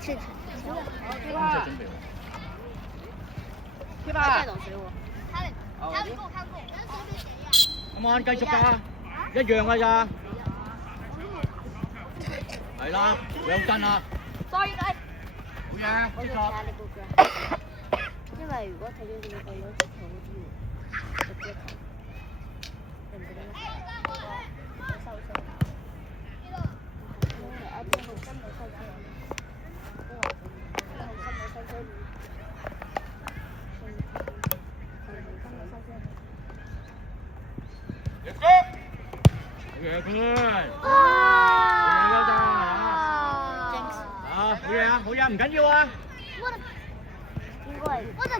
切。咁就準備喎。佢吧。咁啱繼續㗎，一樣㗎咋。係啦，兩陣啊。所以佢。好嘢，接球。因為如果睇咗佢個樣，直頭嗰啲喎，直接球，你唔覺得咩？收聲。阿邊個今日收聲？今日收聲。Let's go！好嘢佢。好嘢好嘢啊，好嘢唔緊要啊。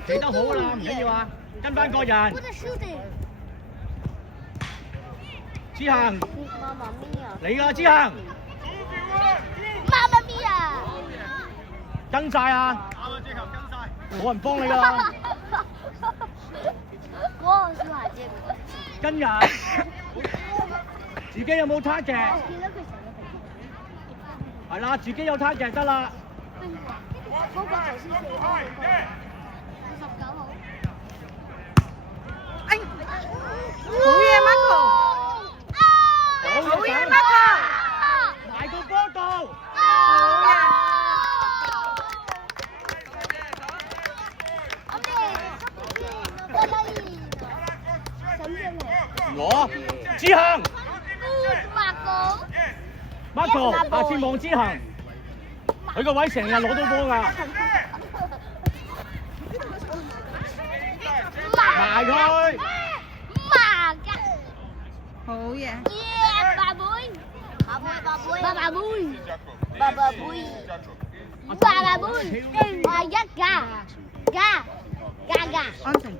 企得好啦，唔緊要啊，跟翻個人。之恒，你㗎之恒。媽媽咪啊！跟晒啊！冇人幫你㗎。嗰個小孩子。跟人。自己有冇 target？係啦，自己有 target 得啦。嗰個頭先4號，19號。哎，好嘢 Marco！ 好嘢 Marco！ 埋個波度。攞，之恒。Marco， 下次望之恒，佢個位成日攞到波㗎。埋佢。好嘢。安靜。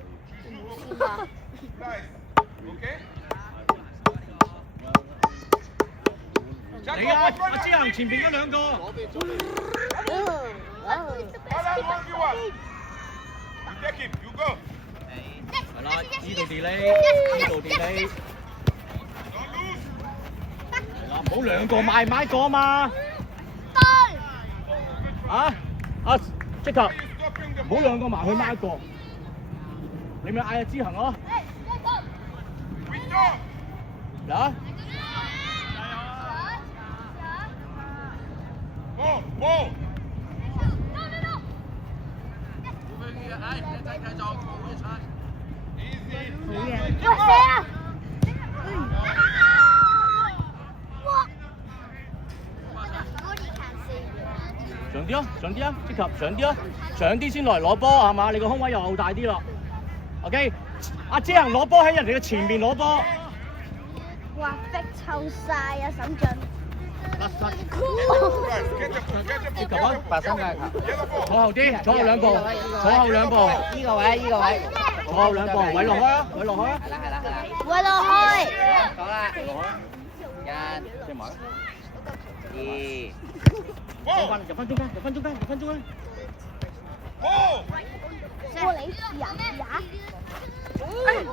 你啊，阿之恒前邊嗰兩個。係啦，呢度 delay，呢度 delay。係啦，唔好兩個買買個嘛。啊，即刻，唔好兩個埋去買一個。你咪嗌阿之恒咯。嗱。波！上啲啊，上啲啊，即刻上啲啊，上啲先來攞波係嘛？你個空位又大啲咯。OK， 阿之恒攞波喺人哋嘅前面攞波。哇！逼臭晒啊，沈俊。接球啊！白衫嘅球，坐後啲，坐後兩步，坐後兩步。依個位，依個位。坐後兩步，位落開啊，位落開啊。係啦，位落開。講啦。位落開。1，射埋。2。入翻中間，入翻中間，入翻中間。過你試下。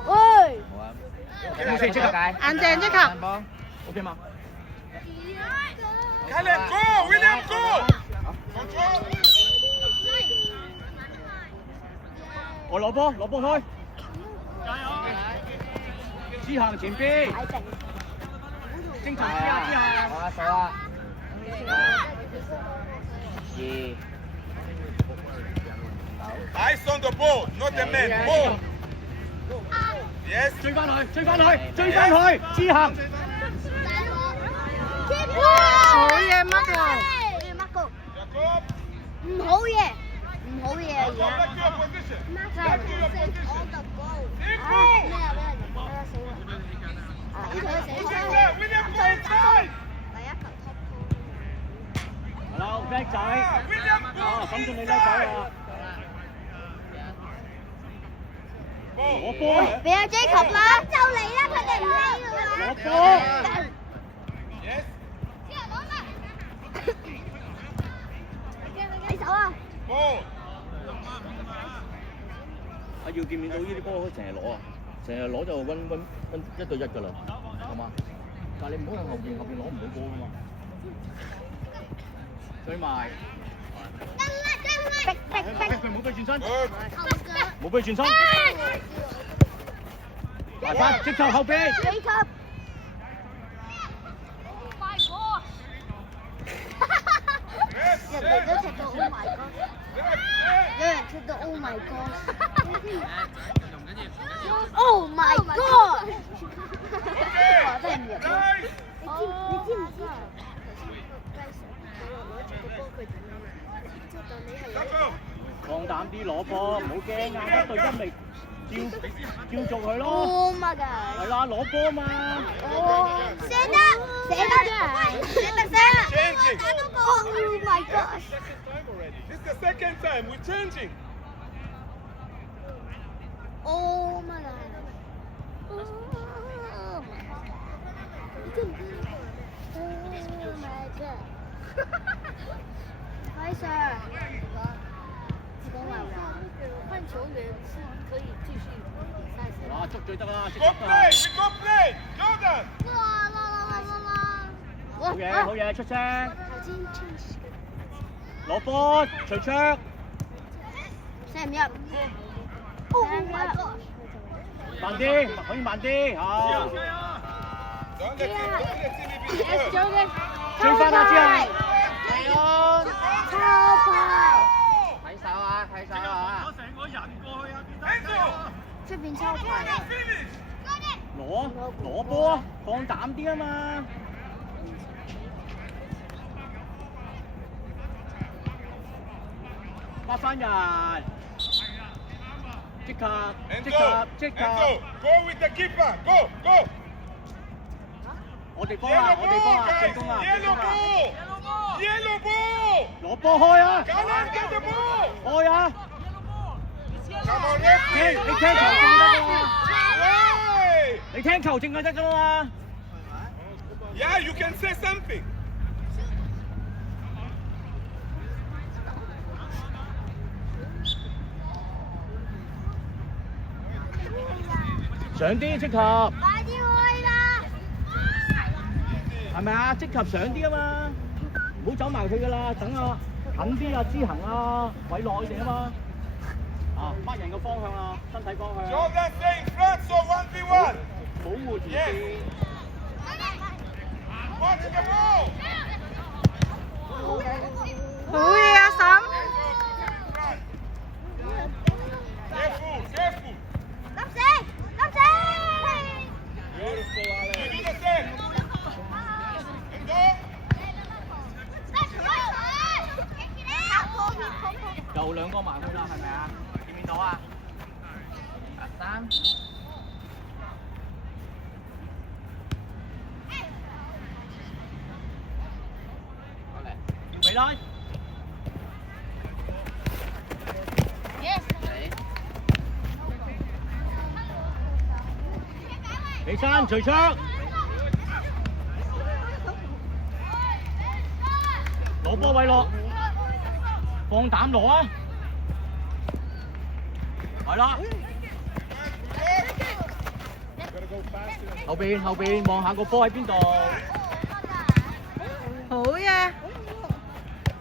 喂。冇事，即刻。硬淨即刻。OK 嗎？Caleb go，William go。我攞波，攞波開。之恒前邊。精神啲啊，之恒。好啊，數啊。2。Eyes on the ball, not the man. Ball. Yes. 追翻去，追翻去，追翻去，之恒。好嘢 Marco。唔好嘢，唔好嘢而家。真係。係啦，叻仔。啊，咁仲你叻仔啊！攞波。俾阿 Jacob 啦，就嚟啦，佢哋唔理㗎啦。攞波。你手啊！要見面到呢啲波，佢成日攞啊，成日攞就溫1對1㗎啦，係嘛？但係你唔好向後邊攞唔到波㗎嘛。追埋。佢冇俾佢轉身， Good. 冇俾佢轉身，埋翻即球後邊。人哋都踢到 Oh my God， 有人踢到 Oh my God，Oh my God， 我真係唔入咯。你知唔知？放膽啲攞波，唔好驚啊！一對一咪照做佢咯。 Oh my God！ 係啦，攞波嘛。射得射 ！Oh my gosh！ This is the second time we're changing. Oh my God！ Oh my God！ 快 Sir！ 講壞話。換球員是可以繼續比賽。嗱，捉最得啦， Go play. We go play. Jordan. 好嘢，好嘢，出聲。攞波，徐卓。射唔入。Oh my God！ 慢啲，可以慢啲嚇。 Don't let him be good. 追翻啦之後。係啊。超快！睇手啊，睇手啊！ Enzo. 出邊超快！ Finish. 攞波啊，放膽啲啊嘛。發翻人，即刻， Enzo. 即刻。 Enzo. Go with the keeper. Go. Go. 我哋幫啊， Yellow 我哋幫 ball, 啊，進 guys. 攻啊，進 Yellow 攻啊。 ball. Yellow ball. 攞波開啊！ Come on, get the ball. 開啊！ Come on, 聽 referee. 你聽球證得㗎嘛？ Hey. 你聽球證就得㗎啦嘛？ Yeah, you can say something. 上啲即合，快啲開啦！係咪啊？即合上啲啊嘛，唔好走埋佢㗎啦，等啊近啲啊，知行啊，偉樂佢哋啊嘛。啊，乜人嘅方向啊，身體方向。 Jordan stay in front, so 1v1. 保護前線。 Watch the ball. 好嘢啊，嬸！ Careful, careful. 粒射！粒射！ Beautiful, Alex. You do the same. And go. 又兩個埋去啦，係咪啊？見唔見到啊？三。俾啦。起身，徐卓。攞波位落，放膽攞啊！係啦。後邊望下個波喺邊度。好嘢！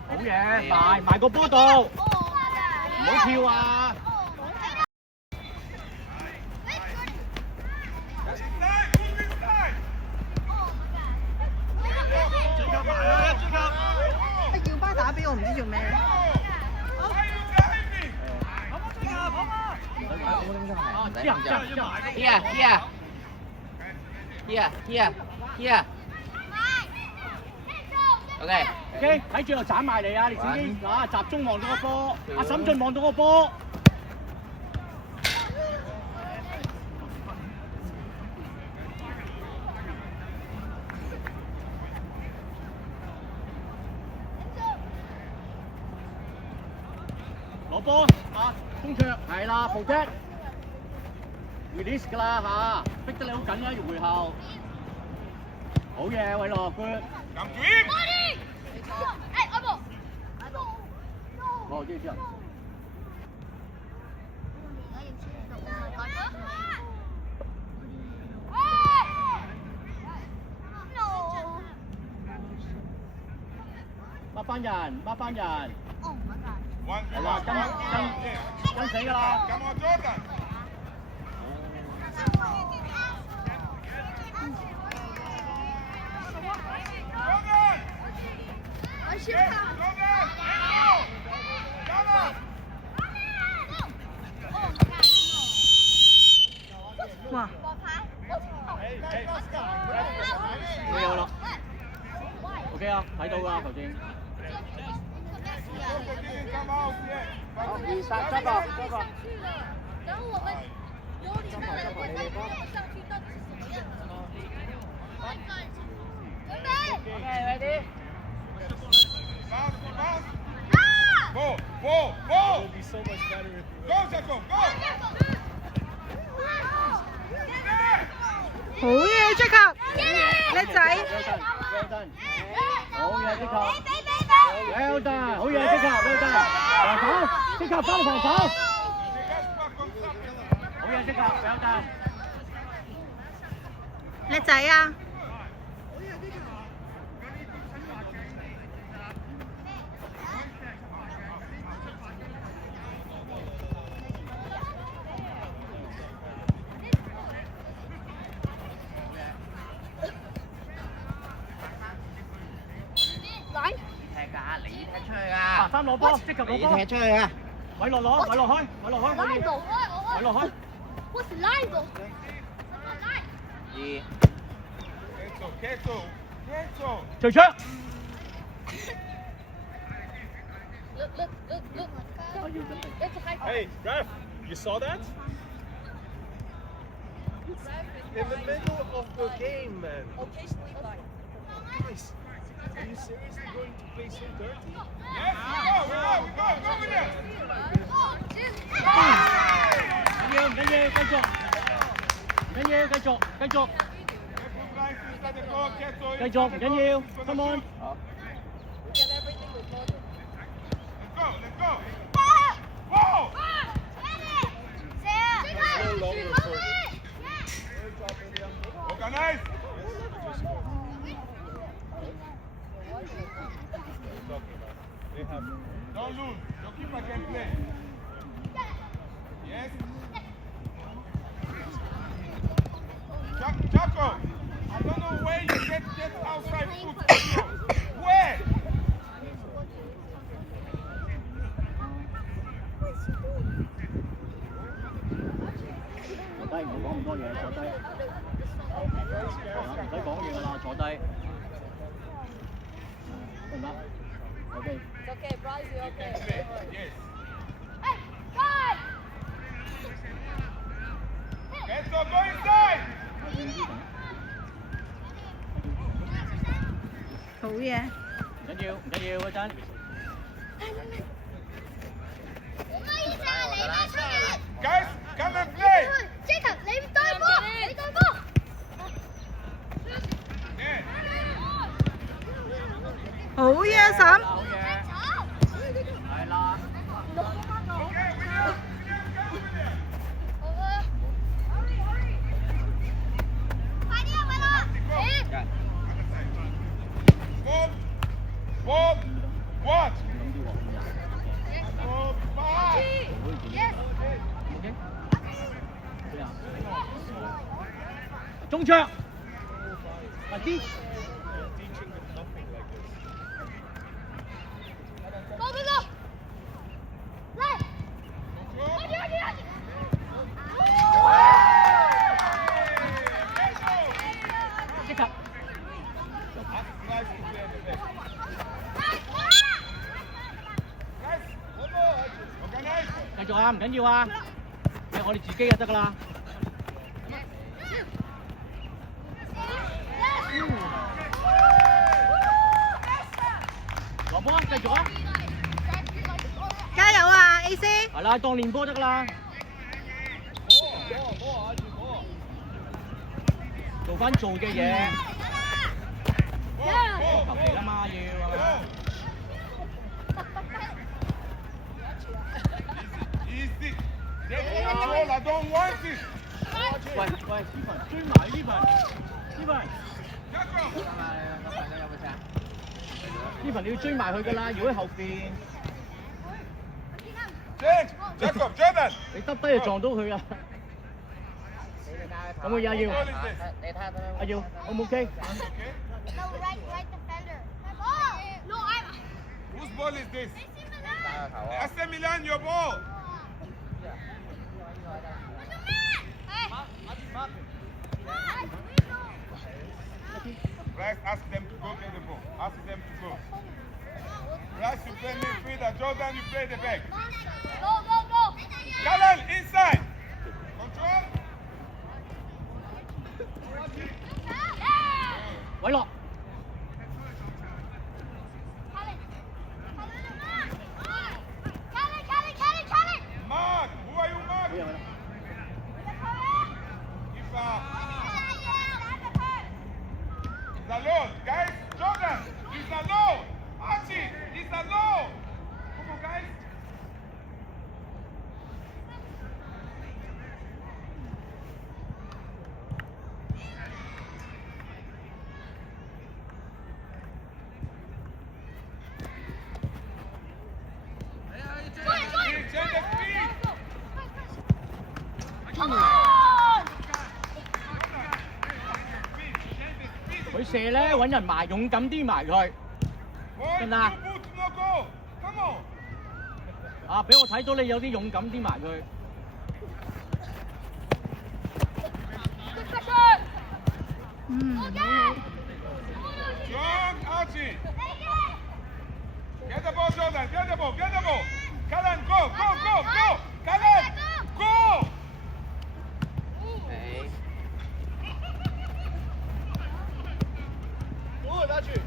好嘢，埋個波度，唔好跳啊！ Inside, move inside. 要巴打俾我唔知做咩。 Why you diving? Here, here. Here, here, here. OK。 OK， 睇住又斬埋嚟啊！你自己嗱集中望到個波，阿沈俊望到個波。攞波啊！中卓係啦 ，protect release 㗎啦嚇，逼得你好緊啊！回後，好嘢，偉樂 good。 Come to him. 哦，知知。發翻翻人，掹翻人， One, 係啦，跟死㗎啦。 Come on, Jordan. Jordan. Jordan. Jordan. 哇！冇有啦。OK 啊，睇到㗎頭先。 Come out yet. 好，2-3，執吧，執吧。然后我们有你们人我再跟我上去到底是什么样的？准备。OK，ready。 Bounce, bounce. Ball, ball, ball. It would be so much better if you go, Jacob, go. 好嘢，Jacob，叻仔。好嘢，Jacob。Well done，好嘢，Jacob，well done。防守，Jacob翻防守。好嘢，Jacob，well done。叻仔啊！3攞波，即刻攞波。踢出去啊！位落攞，位落開，位落開。拉走，位落開。我是拉走。 2。 Keto. 徐卓。 Look. Hey, ref, you saw that? In the middle of the game, man. Guys, are you seriously going to play so dirty? Yes, we go with it. 緊要，繼續。緊要，繼續。繼續，唔緊要 ，come on。 Let's go. Whoa! Organize. Don't lose. Your keeper can play. Yes. Jaco, I don't know where you get outside foot. Where? 坐低，唔好講咁多嘢，坐低。唔使講嘢㗎啦，坐低。得唔得 ？OK。It's okay, Bryce, you're okay. Yes. Hey, guys! Let's go inside. 好嘢。唔緊要嗰陣。 Guys, come and play. Jacob, 你對波，你對波。 Yeah. 好嘢，嬸。好嘢。係啦。 Okay, we know. 快啲啊，快樂！ Bob, what? 諗啲喎。 Bob, bye. Yes. OK。咩啊？中場。快啲。 Go, go, go. 來。快啲。即刻。 Nice to play in the back. Guys, organize. 繼續啊，唔緊要啊，係我哋自己就得㗎啦。落波啊，繼續啊！加油啊，AC！ 係啦，當練波得㗎啦。做翻做嘅嘢，求其啦嘛要。 Easy. Take control. I don't want it. 喂，呢份追埋呢份。 Jacob. Stephen 你要追埋佢㗎啦，如果喺後邊， Change. Jacob, Jordan. 你耷低就撞到佢啊！有冇嘢啊耀？ What ball is this? 阿耀，O 唔 OK？ Okay. No, right defender. No, Whose ball is this? AC Milan, your ball. Bryce, ask them to go get the ball. Ask them to go. Bryce, you play midfielder. Jordan, you play the back. Go. Kalal, inside. Control. 偉樂， Mark, who are you, Mark? 好嘢，偉樂。 Keeper. He's alone, guys. Jordan, he's alone. Archie, he's alone. Come on, guys. Change the speed. 佢射咧揾人埋，勇敢啲埋佢。 Boy, Good luck. two boots, no go. Come on. 啊，俾我睇到你有啲勇敢啲埋佢。Strong, Archie. Get the ball, Jordan. Get the ball. Get the ball. Callan, go. Callan, go. Good, Archie.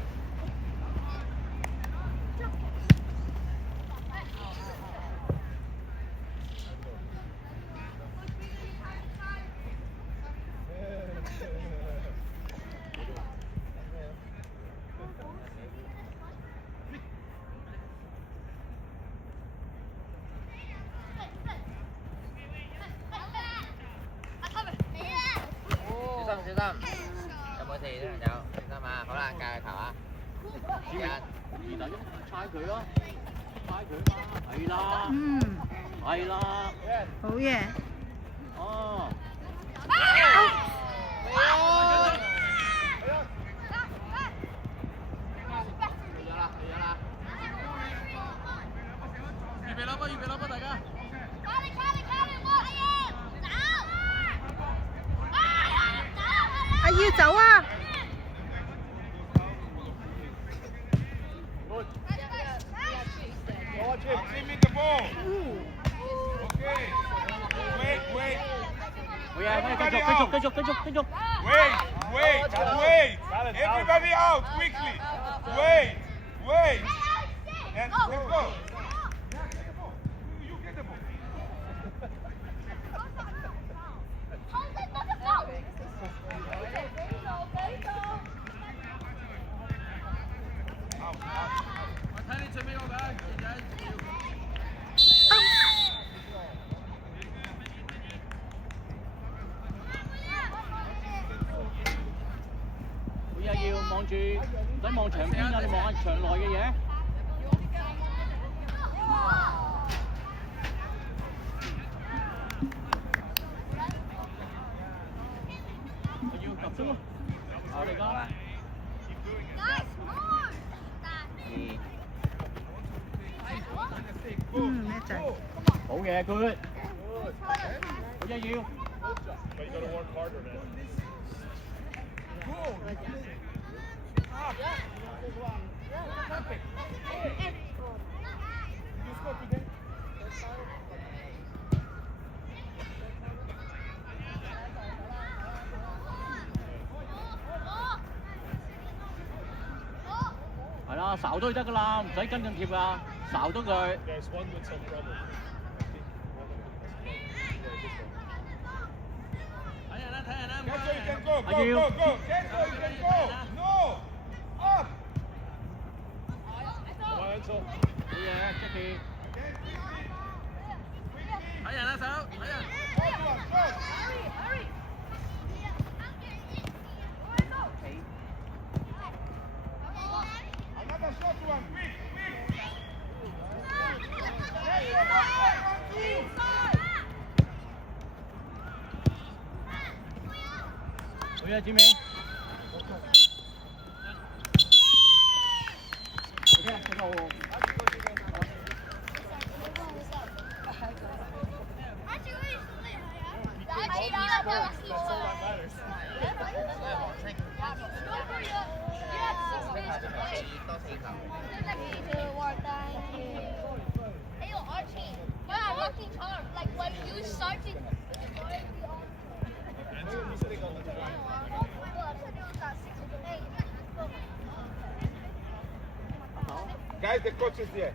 猜佢咯，猜佢啦，係啦，係啦，好嘢。哦，預備啦噃，大家。阿耀走啊！ Archie, meet the ball. Okay. Wait. 好嘢，繼續。 Wait. Everybody out quickly. Wait. And let's go. You get the ball. Out. 我睇你最尾嗰個，好嘢，要望住，唔使望長邊啊，你望下場內嘅嘢。我要集中咯，我嚟㗎。叻仔。好嘢，good。好嘢要。 But you gotta work harder, man. You score today? 係啦，睄都得㗎啦，唔使跟咁貼㗎，睄到佢。 There's one with some problem. Get so you can go. Are you- Get so you can go. No. Up. Come on, Enzo. 好嘢，Jackie。睇人啦，手，睇人。 Hold on. Go. Another shot. 咩啊，Jimmy？ OK， 這個。 Guys, the coach is there.